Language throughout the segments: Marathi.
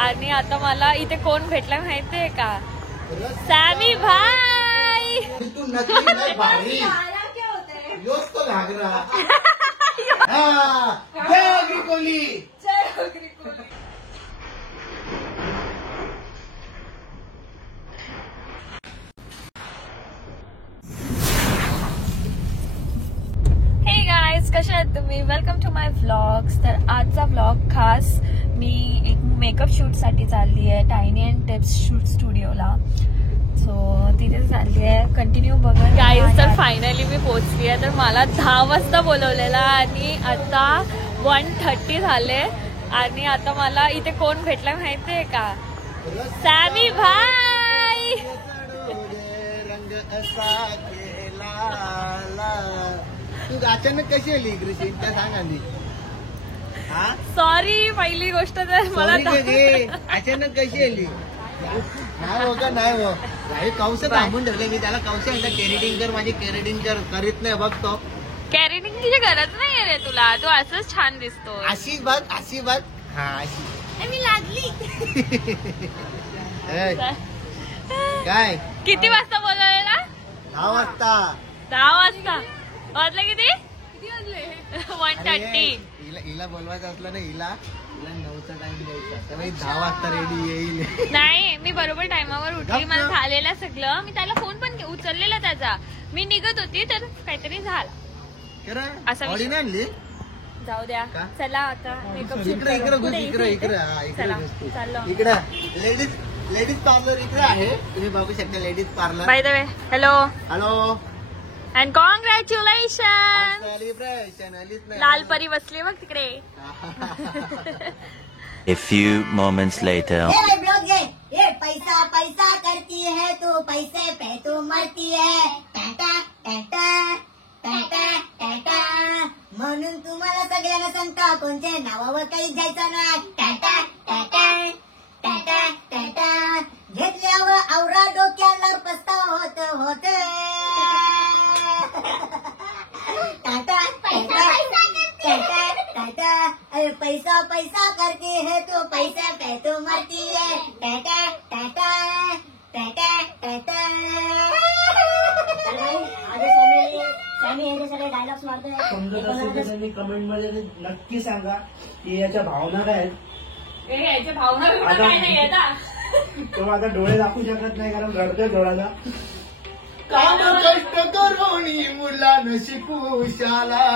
आणि आता मला इथे कोण भेटला माहितीये का? सॅमी भाई. तू नकली नाही भारी योच तो घागरा. जय अग्रिकोली. हे गाइस, कशा आहात तुम्ही? Welcome to my vlogs. तर आजचा व्लॉग खास मी एक मेकअप शूट साठी चालली आहे टायनी अँड टिप्स शूट स्टुडिओला. सो तिथे चालली आहे, कंटिन्यू बघा गाइस. तर फायनली मी पोहोचली आहे. तर मला 10 वाजता बोलवलेला आणि आता 1:30 झाले. आणि आता मला इथे कोण भेटला माहितीये का? सॅमी भाई. रंग असा केला. तू अचानक कशी आली इकडे? त्या सांग आधी. सॉरी, पहिली गोष्ट तर मला अचानक कशी आली? नाही हो का? नाही हो, कौश थांबून ठेवले मी त्याला. कौश एकदा केरेटिंग कर, माझी केरेटिंग करीत नाही बघतो. कॅरेटिंगची गरज नाही रे तुला, तू असंच छान दिसतो. अशी बघ. हा अशी मी लागली. काय किती वाजता बोलवलेला? 10 वाजता. 10 वाजता वाजले किती? 1:30. हिला बोलवायचं असलं ना, हिला 9चा टाइम द्यायचा. त्यामुळे 10 वाजता रेडी येईल. नाही, मी बरोबर टायमावर उठली. मला झालेलं सगळं. मी त्याला फोन पण उचललेला त्याचा. मी निघत होती तर काहीतरी झालं. ऑडी नाही आणली? जाऊ द्या, चला आता मेकअप इकडे लेडीज पार्लर इकडे आहे. तुम्ही बघू शकता ladies parlour. By the way, hello hello and congratulation. Celebration. लाल परी बसली बघ तिकडे. A few moments later. ये पैसा पैसा करती है तू, पैसे पे तू मरती है. टाटा टाटा टाटा टाटा. म्हणून तुम्हाला सगळ्यांना सांगता, कोणत्या नावावर काही जायचं नाही. टाटा टाटा टाटा टाटा. घेतल्यावर आवरा डोक्याला पस्ताव होत. टाटा टाटा टाटा टाटा. अरे पैसा पैसा करती है तू, पैसे पे तू मरती है. टाटा टाटा टाटा टाटा. डायलॉग्स मारतोय. समजत असेल तर त्यांनी कमेंट मध्ये नक्की सांगा की याच्या भावना काय आहेत. याच्या भावना काय नाही तेव्हा आता डोळे दाखवू शकत नाही कारण रडतोय डोळ्याला. काम कष्ट करोणी मुलानं शिकू शाला,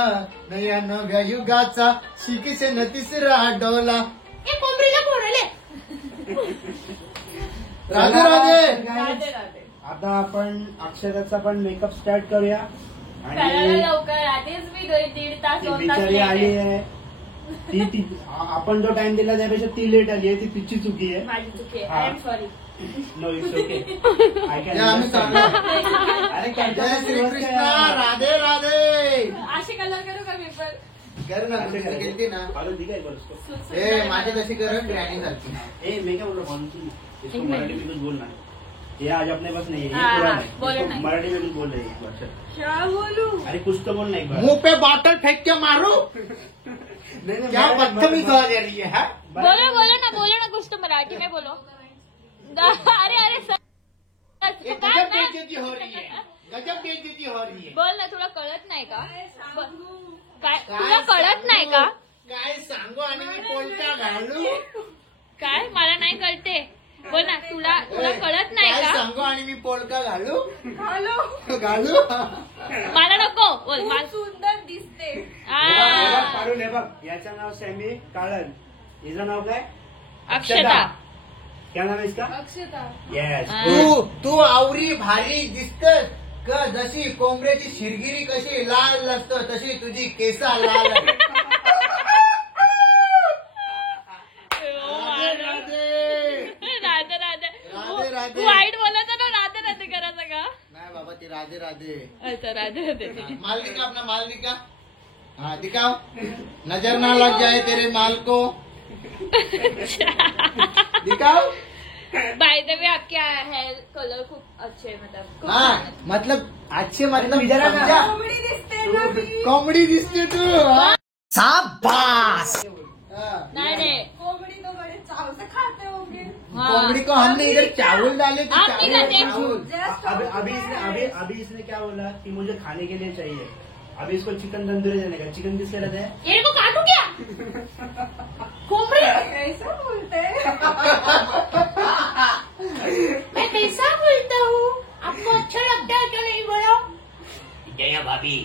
नया नव्या युगाचा शिक्षण तिसरा डोला. राधे राधे. आता आपण अक्षराचा पण मेकअप स्टार्ट करूया. आणि लवकर आधीच मी 1.5 तास बिचारी आली आहे. ती आपण जो टाइम दिला त्यापेक्षा ती लेट आली आहे. ती तिची चुकी आहे. माझी चुकी आहे. I am sorry. No it's okay. जय श्रीकृष्ण. राधे राधे. असे कलर करू का मी पण? कर ना, गेलती ना. माझी कशी कर ग्रॅनी सारखी. मैं क्या बोल रहा हूँ, इसको मराठी में कुछ बोलना है. ये आज अपने पास नहीं है, ये हाँ, पुराना बोलो है. नहीं. मराठी में कुछ बोल रहे हैं एक बार. क्या बोलू? अरे कुछ तो बोलना एक बार. मुंह पे बॉटल फेंक के मारू. नहीं, क्या बदतमीज हो रही है. बोलो ना कुछ तो मराठी में बोलो. अरे गजब बेइज्जती हो रही है. गजब बेइज्जती हो रही है. बोल ना, तुला कळत नाही का? काय तुला कळत नाही का? काय सांगू आणि मी पोलका घालू. काय मला नाही कळते. बोल ना, तुला कळत नाही काय का? सांगू आणि मी पोलका घालू. मला नको बोल. मला सुंदर दिसते. पाडून हे बघ. याचं नाव सॅमी काळन. हिचं नाव काय? अक्षता. क्या नाम है इसका? अक्षता. येस. तू आवरी भारी दिसत क. जशी कोंबड्याची शिरगिरी कशी लाल असतं तशी तुझी केसा लाल. तू वाईट बोलत ना, राधे राधे करायचं का? नाही बाबा, ती राधे राधे. अच्छा, राधे राधे. माल दिखा, अपना माल दिखा. हाँ दिखाओ. नजर ना लग जाए तेरे माल को. दिखाओ. बाय द वे, आपके हेयर कलर खूप अच्छे है. मतलब अच्छे मतलब कॉमेडी दिसते तू. शाबाश. नाही कोंबडी तो बड़े चाव से खाते हो. कॉमेडी को हमने इधर चावल डाले तो आप नहीं करते। चावल अभी इसने क्या बोला कि मुझे खाने के लिए चाहिए। अभी इसको चिकन तंदूरी देने का। चिकन किसके रहते हैं? ये को काटू क्या खोपड़ी ऐसा बोलते हैं मैं कैसा बोलता हूँ आपको अच्छा लगता है क्या नहीं बोलो जया भाभी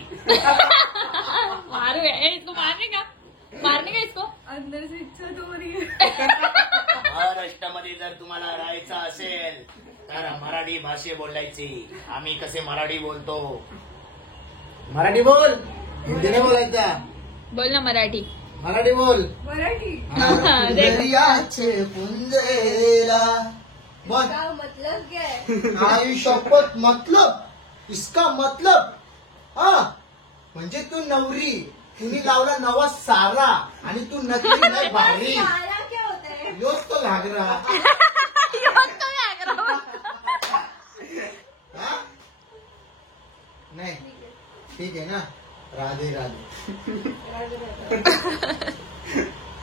मारू इसको मारने का इसको अंदर से इच्छा तो हो रही है. महाराष्ट्रामध्ये जर तुम्हाला राहायचं असेल तर मराठी भाषे बोलायची. आम्ही कसे मराठी बोलतो. मराठी बोल. हिंदी नाही बोलायचं. बोल ना मराठी. मराठी बोल. मराठी दरियाचे पुंजेला बोल. का मतलब क्या है? आई शपथ मतलब इसका मतलब हा म्हणजे तू नवरी तुम्ही लावला नवा सारा आणि तू नकली नाही भारी. सारा क्या होता है? योच तो घागरा. हा? नाही ठीक है ना. राधे राधे.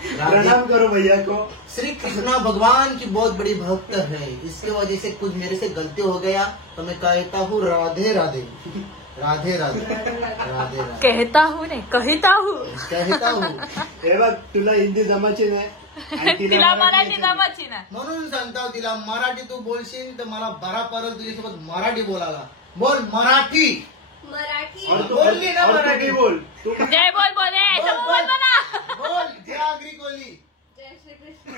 प्रणाम करो भैया को. श्री कृष्णा भगवान की बहुत बड़ी भक्त है. इसके वजह से कुछ मेरे से गलती हो गया तो मैं कहता हूँ राधे राधे. राधे राधे. राधे राधे कहता हूँ नाही कहता हूँ. कहता हूँ. हे बघ तुला हिंदी जमायची नाही आणि तिला मराठी जमाची ना. म्हणून सांगता तिला मराठी तू बोलशील तर मला बरा परत तुझ्यासोबत मराठी बोलायला. बोल मराठी. मराठी और तू बोलली ना और तू मराठी. भी बोल. तू जय बोल बोले ऐसा बोल बना. बोल जय आगरी कोली. जय श्री कृष्ण.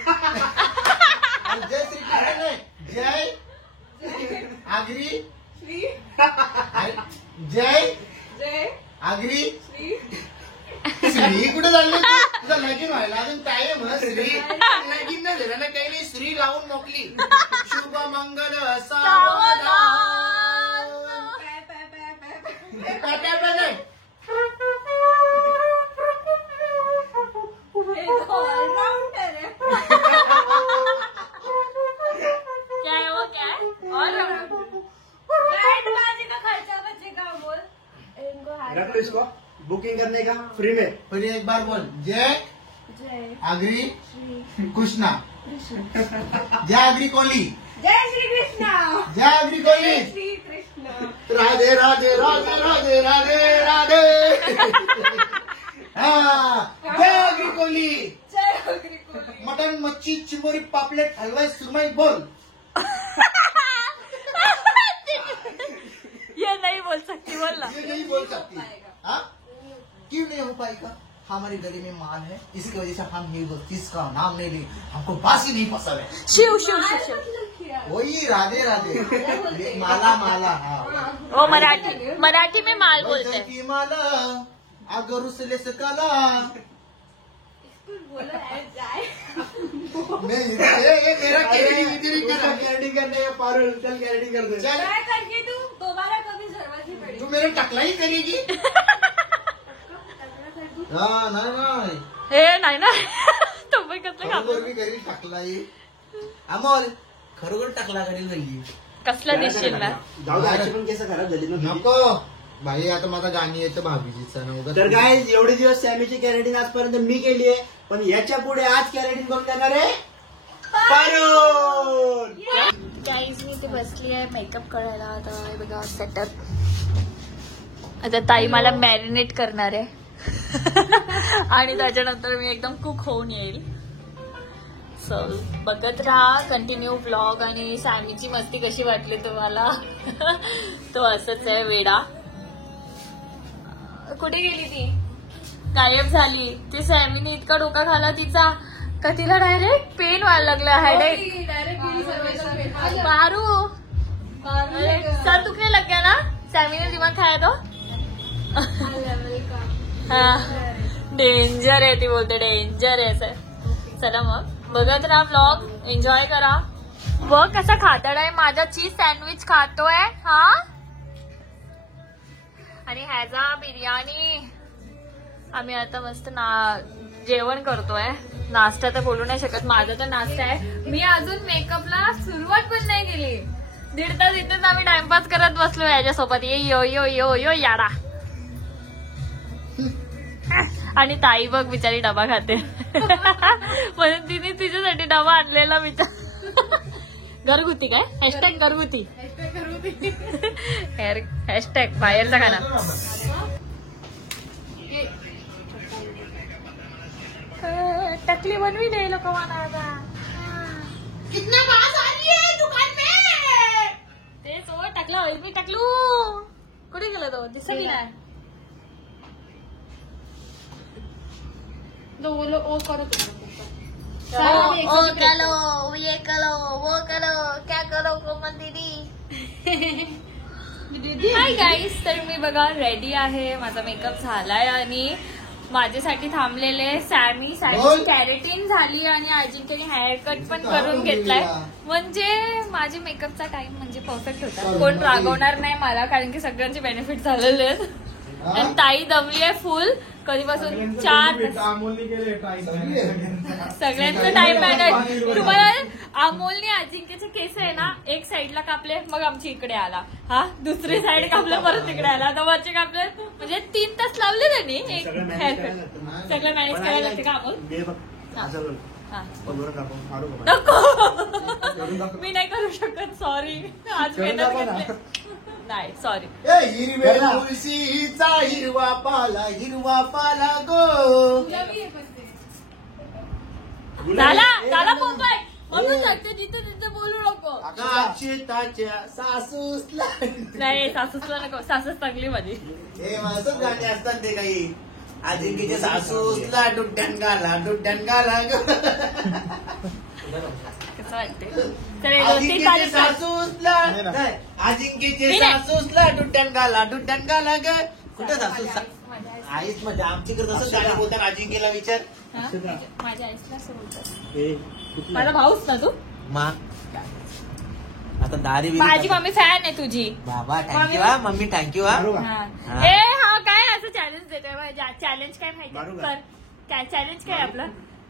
और जय श्री कृष्ण नाही. जय आगरी श्री जय जय आगरी. श्री श्री कुठे झालं तुझा लगीन व्हायला अजून टाइम. श्री लगीन नाही झालं ना काही नाही. श्री लावून मोकली. शुभ मंगल सावधान. पै पै पै पै पै. हे तो ऑलराउंडर है. क्या है वो क्या है और बैंड बाजे का खर्चा बचेगा. बोल इनको रख लो इसको. बुकिंग करने का फ्री में. फिर एक बार बोल जय जय आगरी श्री कृष्णा. जय आगरी कोली. जय श्री कृष्ण. जय आगरी कोली. जय श्री कृष्ण. राधे राधे राधे राधे राधे राधे. हाँ जय आगरी कोली. जय अग्री कोली. मटन मच्छी चिंबोरी पापलेट हलवाई सुरमई बोल. ये नहीं बोल सकती बोल ना. ये नहीं बोल सकती. हाँ क्यों नहीं हो पाएगा. हमारे गले में माल है इसकी वजह से हम ये चीज का नाम नहीं ले. हमको बासी नहीं पसंद है. शिव शिव शिव शिव. मतलब क्या? वही राधे राधे. माला माला. हाँ वो मराठी में माल बोलते हैं. की माला अगर उसले सकाला. इसको बोलो है जाए. मैं ये मेरा कैरेटिंग करने का पारुल चल कैरेटिंग कर दे. चल मैं करके तू दोबारा कभी जरूरत नहीं पड़ी. तू मेरा टकला ही करेगी. हाँ नाही नाही. हे नाही ना. तुम्ही कसलं खरोखर खातो मी घरी टाकला अमोल. खरोखर टाकला करेल पहिली. कसलं देशील ना. जाऊ दे. आजची पण केस खराब झाली ना तुझी. नको भाई आता माझा गाणी येतं भाभीजीचा नव्हता. तर काय एवढे दिवस सॅमीची कॅरेटिंग आजपर्यंत मी केली आहे. पण याच्या पुढे आज कॅरेटिंग कोण करणार आहे. पारुल. गाईज मी इथे बसली आहे मेकअप करायला. आता हे बघा सेटअप. आता ताई मला मॅरिनेट करणार आहे आणि त्याच्यानंतर मी एकदम कुक होऊन येईल. सो बघत राहा कंटिन्यू व्लॉग. आणि सॅमीची मस्ती कशी वाटली तुम्हाला. तो असंच आहे वेडा. कुठे गेली ती. गायब झाली. ती सॅमीने इतका डोका खाला तिचा का तिला डायरेक्ट पेन व्हायला लागला. हेडेक. डायरेक्ट मारू सर दुखने लग गया ना. सैमी ने दिमाग खाया तो. हाँ डेंजर आहे ती बोलते. डेंजर आहे सर. चला मग बघत राहा व्लॉग. एन्जॉय करा. व कसा खातड आहे माझा चीज सँडविच खातोय. हा आणि ह्याचा बिर्याणी. आम्ही आता मस्त जेवण करतोय. नाश्ता तर बोलू नाही शकत. माझा तर नाश्ता आहे. मी अजून मेकअपला सुरुवात पण नाही केली. दीड तास इथेच आम्ही टाइमपास करत बसलो याच्यासोबत. ये यो यो यो यो याडा. आणि ताई बघ बिचारी डबा खाते म्हणून तिने तिच्यासाठी डबा आणलेला विचार. घरगुती काय हॅशटॅग घरगुती हॅशटॅग बाहेरचा खाना. टकली बनवी नाही लोक मला कितना बात आ रही है दुकान में. तेच हो टाकलं होईल मी टाकलू. कुठे गेला तो दिसत नाही. ओ करत ओ करो ये करो वो करो क्या करो कोमल दीदी. हाय गाईस, तर मी बघा रेडी आहे. माझा मेकअप झालाय आणि माझ्यासाठी थांबलेले सॅमी कॅरेटीन झाली आणि अजिंक्यने हेअर कट पण करून घेतलाय. म्हणजे माझे मेकअपचा टाइम म्हणजे परफेक्ट होता. कोण रागवणार नाही मला, कारण की सगळ्यांचे बेनिफिट झालेले आहेत. आणि ताई दमली आहे फुल कधीपासून 4 सगळ्यांचं टाइम मॅनेज. तुम्हाला अमोलने अजिंक्यचे केस आहे ना एक साइडला कापले, मग आमची इकडे आला. हा दुसरी साइड कापलं, परत इकडे आला. आता वरचे कापले, म्हणजे 3 तास लावले त्यांनी एक हेअरकट. सगळं मॅनेज करायला लागते का अमोल? नको मी नाही करू शकत, सॉरी. आज मेहनत घेतली नाही, सॉरी. हिरव्या तुळशीचा हिरवा पाला गो. झाला मोबाईल म्हणून सांगते, जिथे तिथे बोलू नको. अक्षताच्या सासूसला नाही, सासूसला नको, सासूस चांगली माझी. हे माझं गाणे असतात ते काही. अजिंक्यच्या सासूसला डुड्डन गाला ग. कसं वाटते? तर अजिंक्यच्या सासूसला अजिंक्यचे सासूसला डुड्डन गाला ग. कुठे सासूस? आईच म्हणजे आमच्याकडे तसं गाणं बोलतात. अजिंक्यला विचार. माझ्या आईसला असं बोलतात. माझा भाऊच ना तू. आता दारी माझी मम्मी फॅन आहे तुझी. बाबा थँक्यू हा मम्मी, थँक्यू हा. हा काय असं चॅलेंज देतोय? चॅलेंज काय माहिती? काय चॅलेंज काय आपलं?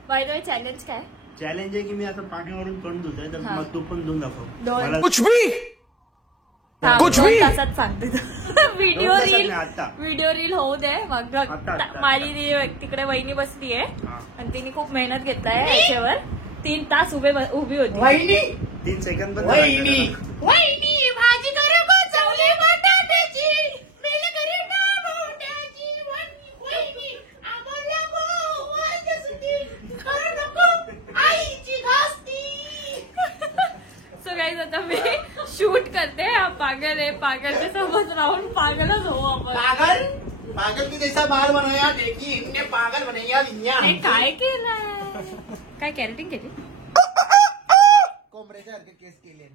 बाय द वे चॅलेंज काय? चॅलेंज आहे की मी आता पाण्यावरून तोंड धुतोय, तर मग तू पण धुवून दाखव. कुछ भी तसंच सांगते. आता व्हिडिओ रील होऊ दे मग. माझी तिकडे वहिनी बसली आहे आणि तिने खूप मेहनत घेतलाय याच्यावर. 3 तास उभी होती. वहिनी 3 सेकंद पण वहिनी भाजी करू का चवली बटाट्याची, बेल करी टमाट्याची, वहिनी आम्हाला गोवाच्या सुट्टी, करू नको आईची घासती. सो गाईज आता मी शूट करते. हा पागल आहे, पागलच्या सोबत राहून पागलच हो आपण. पागल की जैसा बाल बनाया देखी इनने पागल बनाया दुनिया. हे काय केलं? काय कॅरेटिंग केली? कोंबड्याच्या सारखे केस केले.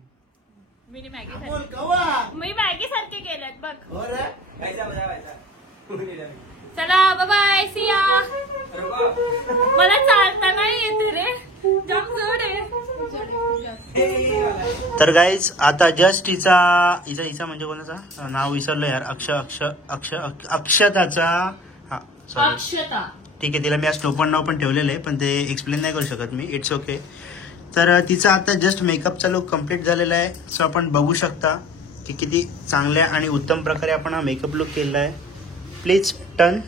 मी मॅगी बोल कवा. मी मॅगी सारखे केलेत बघ. हो रे कैसा मजा व्हायचा. चला बाय सिया. मला चालता नाही येते रे, जाम जड आहे. तर गाईज आता जस्ट हिचा म्हणजे कोणाचा नाव विसरलं यार. अक्षताचा. हा सॉरी, अक्षता. ठीक आहे. तिला मी आज टोपण नाव पण ठेवलेलं आहे, पण ते एक्सप्लेन नाही करू शकत मी. It's okay. तर तिचा आता जस्ट मेकअपचा लुक कम्प्लीट झालेला आहे. सो आपण बघू शकता की किती चांगल्या आणि उत्तम प्रकारे आपण हा मेकअप लुक केलेला आहे. Please turn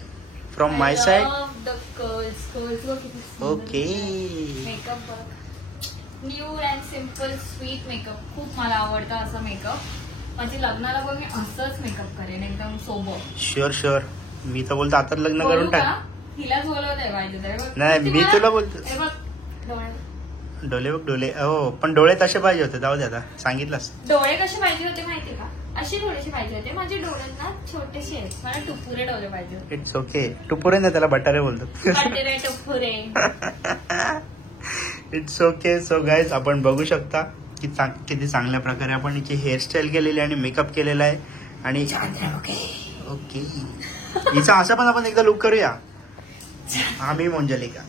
from my side. Okay. Makeup बघ, new and simple sweet makeup. खूप मला आवडतं असं मेकअप. माझी लग्नाला पण मी असंच मेकअप करेन, एकदम सोबर. शुअर. मी तर बोलतो आता लग्न करून टाक. तिलाच बोलवत आहे पाहिजे. नाही, मी तुला बोलतो. डोळे बघ, डोळे. हो, पण डोळे तसे पाहिजे होते. जाऊ दे आता, सांगितलंस. डोळे कसे पाहिजे होते माहितीये का? असे थोडेसे पाहिजे होते. माझे डोळे ना छोटेसे आहेत, मला टुपुरे डोळे पाहिजे होते. It's okay. टुपुरे नाही, त्याला बटारे बोलतो. बटारे टुपुरे. It's okay. सो गाईज आपण बघू शकता की किती चांगल्या प्रकारे आपण हिची हेअरस्टाईल केलेली आणि मेकअप केलेला आहे. आणि ओके, हिचा असा पण आपण एकदा लुक करूया. आम्ही मोंजलिका.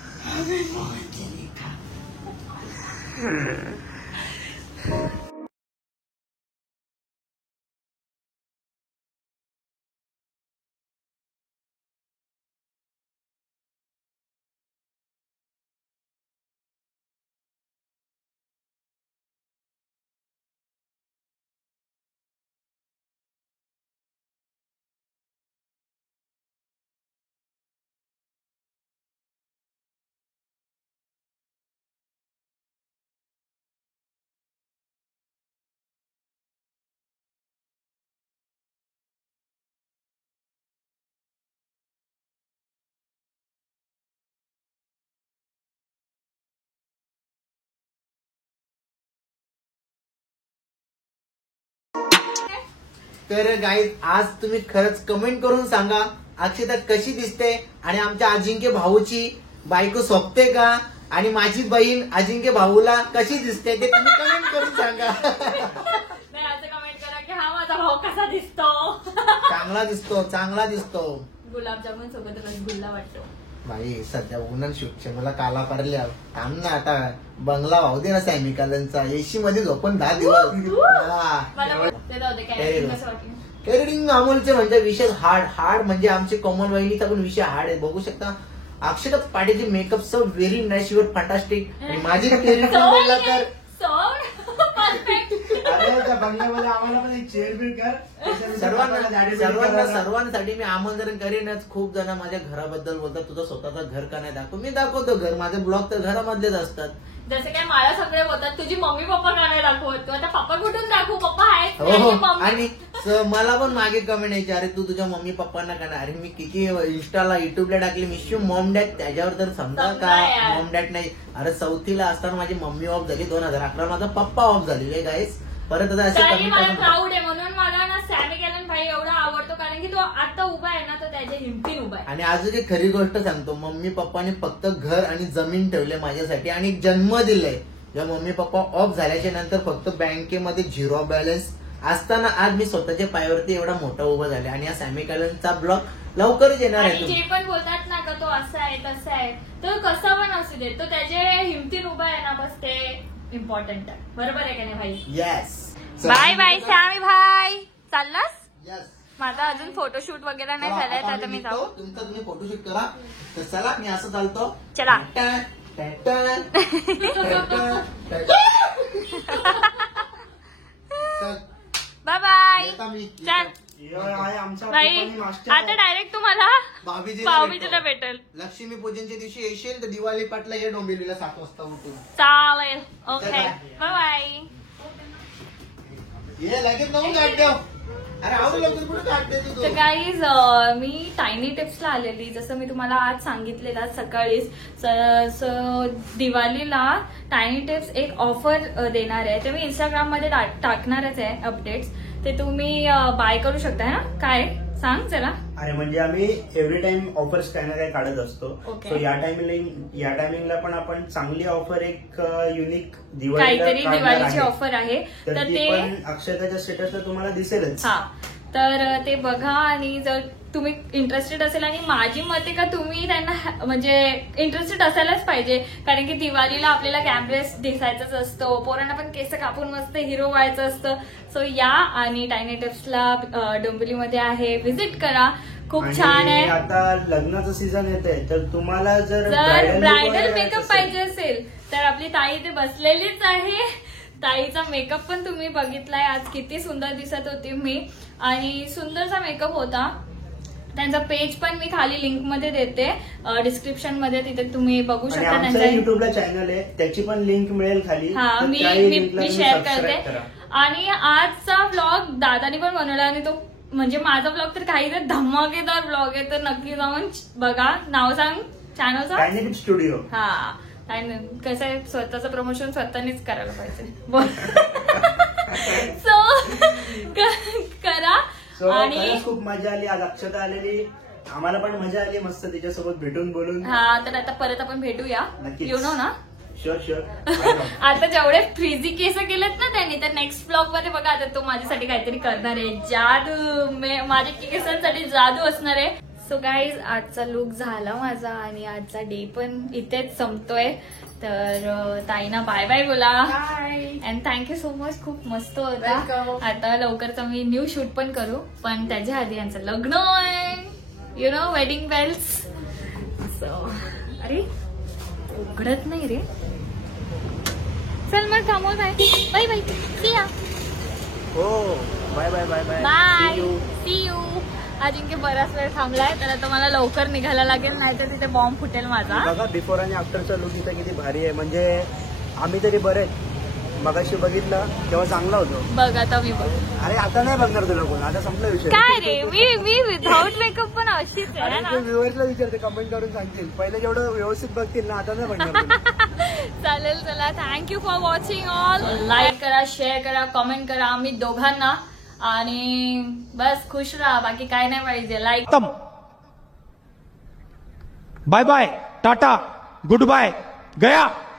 तर गाईज आज तुम्ही खरंच कमेंट करून सांगा अक्षता कशी दिसते आणि आमच्या अजिंक्य भाऊची बायको सोपते का आणि माझी बहीण अजिंक्य भाऊला कशी दिसते ते तुम्ही कमेंट करून सांगा. नाही असं कमेंट करा की हा माझा भाऊ कसा दिसतो. चांगला दिसतो. गुलाबजामुन सोबत रसगुल्ला वाटतो. भाई सध्या उन्हाळ शूटचे मला काला पडल्या. थांब ना आता बंगला भाऊ दे ना सॅमिकालनचा एसी मध्ये झोपून 10 दिवस. मला पण ते जाऊ दे काय कसं वाटलं. एडिटिंग अमोलचे म्हणजे विषय हार्ड म्हणजे आमचे कॉमन वहिनीचा पण विषय हार्ड आहे. बघू शकता अक्षता पाटीलचे makeup so very natural fantastic आणि माझी एडिटिंग बोलला तर अरे त्या बंगल्यामध्ये आम्हाला पण एक चेअर बिल कर. सर्वांसाठी मी आमंत्रण करीनच. खूप जण माझ्या घराबद्दल बोलतात तुझं स्वतःचं घर का नाही दाखव. मी दाखवतो घर. माझे ब्लॉग तर घरामधलेच असतात. जसं काय मला सगळे बोलतात तुझी मम्मी पप्पा का नाही दाखवत. आता पप्पा कुठून दाखवू. पप्पा आहेत हो मम्मी. आणि मला पण मागे कमेंट यायची अरे तू तुझ्या मम्मी पप्पांना का नाही. अरे मी किती इंस्टाला युट्यूबला टाकली मिस यू मॉम डॅड त्याच्यावर तर समजा का मॉम डॅड नाही. अरे चौथीला असताना माझी मम्मी ऑफ झाली 2011 माझा पप्पा ऑफ झालेले गाईस. परत आता असे मला कमेंट प्राऊड आहे म्हणून मला ना सॅमी कॅलन भाई एवढा आवडतो कारण की तो आता उभा आहे ना तर त्याच्या हिमतीन उभा आहे. आणि अजून एक खरी गोष्ट सांगतो मम्मी पप्पाने फक्त घर आणि जमीन ठेवले माझ्यासाठी आणि जन्म दिलाय. जेव्हा मम्मी पप्पा ऑफ झाल्याच्या नंतर फक्त बँकेमध्ये 0 बॅलन्स असताना आज मी स्वतःच्या पायावरती एवढा मोठा उभा झाले आणि या सॅमी कॅलनचा ब्लॉग लवकरच येणार आणि आहे. जे पण बोलतात ना का तो असा आहे तसा आहे तो कसा पण असू दे तो त्याच्या हिमतीन उभा आहे ना बस ते इम्पॉर्टंट आहे. बरोबर आहे का नाही भाई. येस बाय बाय सॅमी भाई. चाललास. येस माझा अजून फोटोशूट वगैरे नाही झालाय तर आता मी जाऊ. तुमचा तुम्ही फोटोशूट करा. तर चला मी असं चालतो. चला. Bye bye. चल भाई आता डायरेक्ट तुम्हाला भाऊबीजेला भेटेल. लक्ष्मी पूजनच्या दिवशी येशील तर दिवाळी पाटला ये डोंबिवलीला 7 वाजता उठून. चालेल. Okay bye bye. ये लगेच नऊ गाठ देव. अरे आवडू लवकर कुठे गाठ दे तू. तर गाईज मी टायनी टिप्सला आलेली जसं मी तुम्हाला आज सांगितलेलं सकाळीच. दिवाळीला टायनी टिप्स एक ऑफर देणार आहे ते मी इंस्टाग्राम मध्ये टाकणारच आहे अपडेट्स. ते तुम्ही बाय करू शकता ना. काय सांग जरा. अरे म्हणजे आम्ही एव्हरी टाइम ऑफर्स काही ना काही काढत असतो. Okay. सो या टायमिंगला पण आपण चांगली ऑफर एक युनिक काहीतरी दिवाळीची ऑफर आहे तर ते पण अक्षताच्या स्टेटसला तुम्हाला दिसेलच. हा तर ते बघा आणि जर तुम्ही इंटरेस्टेड असेल आणि माझी मते का तुम्ही त्यांना म्हणजे इंटरेस्टेड असायलाच पाहिजे कारण की दिवाळीला आपल्याला कॅम्प्रेस दिसायचंच असतो. पोरांना पण केस कापून मस्त हिरो व्हायचं असतं. सो या आणि टायनी टिप्सला डोंबिवलीमध्ये आहे व्हिजिट करा. खूप छान आहे. आता लग्नाचं सीझन येत आहे तर तुम्हाला जर ब्रायडल मेकअप पाहिजे असेल तर आपली ताई इथे बसलेलीच आहे. ताईचा मेकअप पण तुम्ही बघितलाय आज किती सुंदर दिसत होती मी आणि सुंदरचा मेकअप होता. त्यांचा पेज पण मी खाली लिंक मध्ये देते डिस्क्रिप्शन मध्ये तिथे तुम्ही बघू शकता. त्यांच्या युट्यूबला चॅनल आहे त्याची पण लिंक मिळेल खाली. हा मी शेअर करते. आणि आजचा व्लॉग दादानी पण बनवला आणि तो म्हणजे माझा व्लॉग तर काहीतरी धमाकेदार व्लॉग आहे तर नक्की जाऊन बघा. नाव सांग चॅनलचं. Tiny tips studio. हा कसं आहे स्वतःचं प्रमोशन स्वतःनीच करायला पाहिजे. बोल सो करा. आणि खूप मजा आली आज अक्षता आलेली. आम्हाला पण मजा आली मस्त तिच्यासोबत भेटून बोलून. हा तर आता परत आपण भेटूया. यु नो ना. शुअर. आता जेवढे फ्रीजी केस केलेत ना त्यांनी तर नेक्स्ट ब्लॉग मध्ये बघा आता तो माझ्यासाठी काहीतरी करणार आहे. जादू माझ्या केसांसाठी जादू असणार आहे. सो गाईज आजचा लुक झाला माझा आणि आजचा डे पण इथेच संपतोय. तर ताईना बाय बाय बोला. And thank you so much. खूप मस्त होता. आता लवकरच आम्ही न्यू शूट पण करू पण त्याच्या आधी यांचं लग्न आहे. You know wedding bells. So अरे उघडत नाही रे. चल मग थांबव. Bye bye bye. See ya. हो bye bye bye bye. Bye see you. Ajinkya बराच वेळ थांबलाय तर आता मला लवकर निघायला लागेल नाही तर तिथे बॉम्ब फुटेल माझा. बघा बिफोर आणि आफ्टरचा लुक इथं किती भारी आहे. म्हणजे आम्ही तरी बरे मगाशी बघितलं तेव्हा चांगला होतो. बघ आता मी बघ. अरे आता नाही बघणार तुला कोण. आता संपला विषय. काय रे मी विथआउट मेकअप पण अशीच आहे ना. व्ह्युअर्सला विचारते कमेंट करून सांगतील. पहिले जेवढं व्यवस्थित बघतील ना आता नाही बघणार. चालेल चला. Thank you for watching all. Like करा शेअर करा कमेंट करा. आम्ही दोघांना आणि बस खुश राहा, बाकी काय नाही पाहिजे. Like bye bye, tata, good bye, गया.